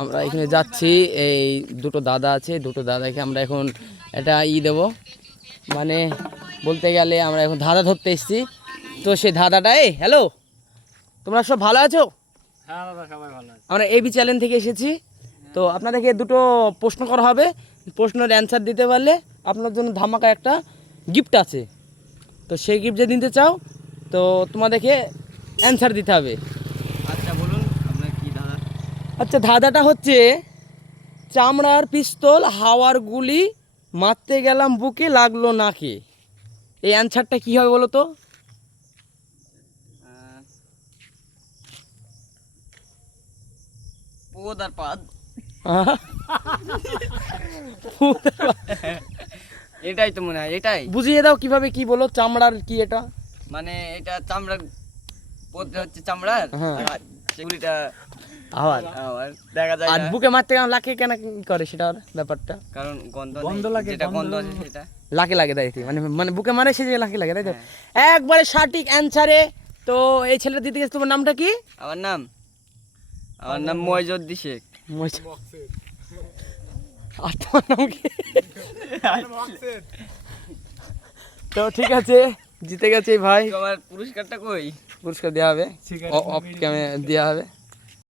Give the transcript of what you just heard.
আমরা এখানে যাচ্ছি, এই দুটো দাদা আছে, দুটো দাদাকে আমরা এখন এটা দেবো, মানে বলতে গেলে আমরা এখন ধাঁধা ধরতে এসেছি। তো সেই ধাঁধাটা, হ্যালো, তোমরা সব ভালো আছো? হ্যাঁ দাদা, সবাই ভালো আছে। আমরা এবি চ্যানেল থেকে এসেছি। তো আপনাদেরকে দুটো প্রশ্ন করা হবে, প্রশ্নের অ্যান্সার দিতে পারলে আপনার জন্য ধামাকা একটা গিফট আছে। তো সেই গিফট যদি নিতে চাও তো তোমাদেরকে অ্যান্সার দিতে হবে। আচ্ছা বলুন আপনার কি দাদা? আচ্ছা, ধাঁধাটা হচ্ছে চামড়ার পিস্তল, হাওয়ার গুলি, মারতে গেলাম বুকে, লাগলো নাকে। এই অ্যান্সারটা কী হবে বলো তো? পদ আর পাদ। এটাই তো মনে হয়, এটাই। বুঝিয়ে দাও কিভাবে, কি বলো, চামড়ার কি এটা? মানে এটা চামড়ার, পদটা হচ্ছে চামড়ার, হ্যাঁ। আর গুলিটা হাওয়ার। আমার দেখা যায় আর না। বুকে মারতে গেলাম লাকে কেন করে সেটার ব্যাপারটা? কারণ গন্ধ গন্ধ নেই, লাগে, যেটা গন্ধ। গন্ধ আছে সেটা। লাকে লাগে তাই, মানে মানে বুকে মারে সে যে লাকে লাগে তাই তো। হ্যাঁ। একবারে সঠিক অ্যান্সারে। তো এই ছেলেটা দিতে গেছে, তোমার নামটা কি? আমার নাম ময়জুদ্দি শেখ। আর তোমার নাম কি? তো ঠিক আছে, জিতে গেছে ভাই। তোমার পুরস্কারটা কই? পুরস্কার দেওয়া হবে, সিগারেট অফ ক্যামেরা দেওয়া হবে।